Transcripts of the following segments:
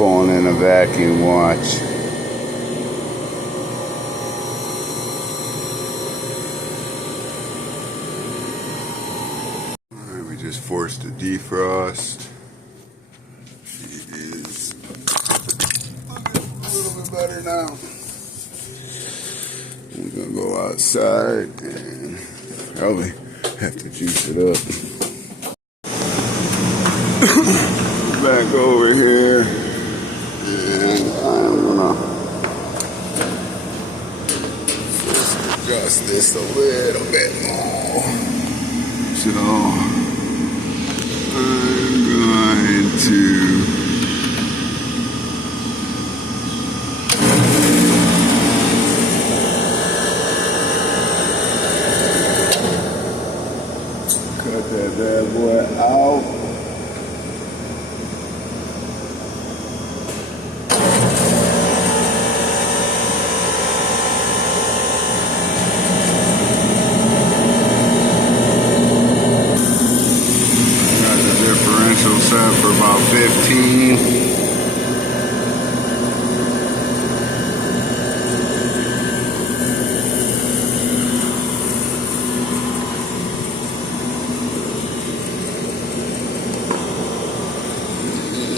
pulling in a vacuum, watch. Alright, we just forced a defrost. She is a little bit better now. We're gonna go outside and probably have to juice it up. Back over here, and I'm gonna just adjust this a little bit more. So I'm going to cut that bad boy out. Set for about 15.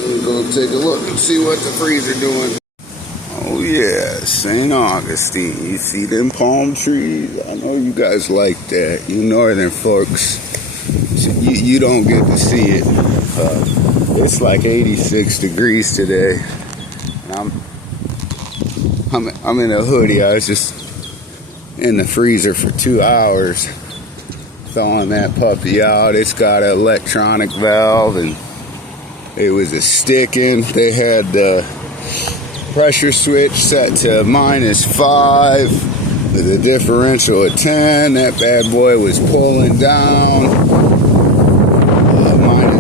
We're gonna take a look and see what the freezer doing. Oh yeah, St. Augustine. You see them palm trees? I know you guys like that. You northern folks, you don't get to see it. It's like 86 degrees today. I'm in a hoodie. I was just in the freezer for 2 hours thawing that puppy out. It's got an electronic valve and it was a sticking. They had the pressure switch set to -5 with a differential of 10. That bad boy was pulling down.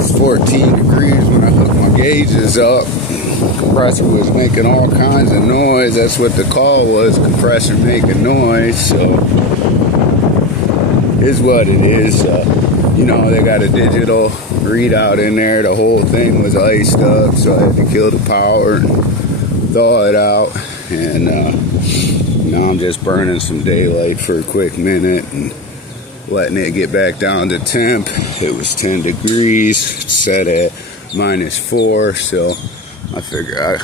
-14 degrees when I hooked my gauges up. The compressor was making all kinds of noise. That's what the call was, compressor making noise. So is what it is. You know, they got a digital readout in there. The whole thing was iced up, so I had to kill the power and thaw it out. And now I'm just burning some daylight for a quick minute and letting it get back down to temp. It was 10 degrees, set at -4, so I figure I'd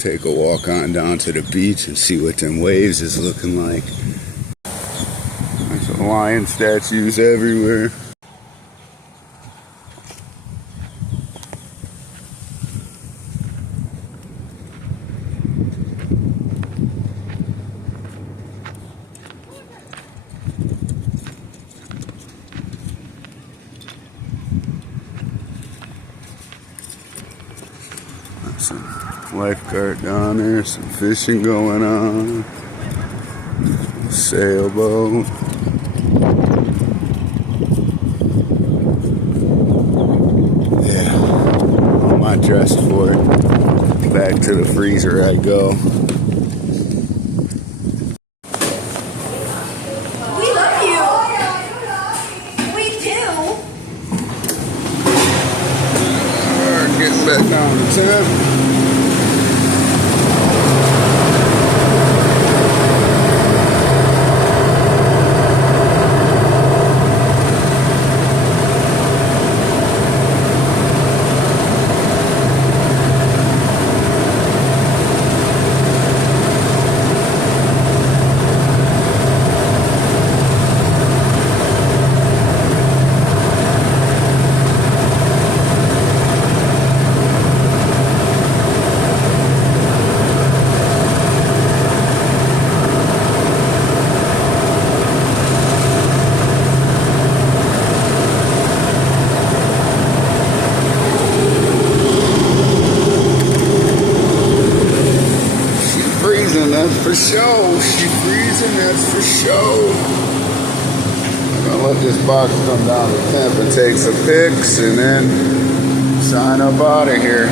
take a walk on down to the beach and see what them waves is looking like. There's lion statues everywhere. Some lifeguard down there, some fishing going on, sailboat. Yeah, I'm not dressed for it. Back to the freezer I go. We love you. We do. Alright, getting back down to 10. That's for sure. She freezing, that's for sure. I'm gonna let this box come down to temp and take some pics and then sign up out of here.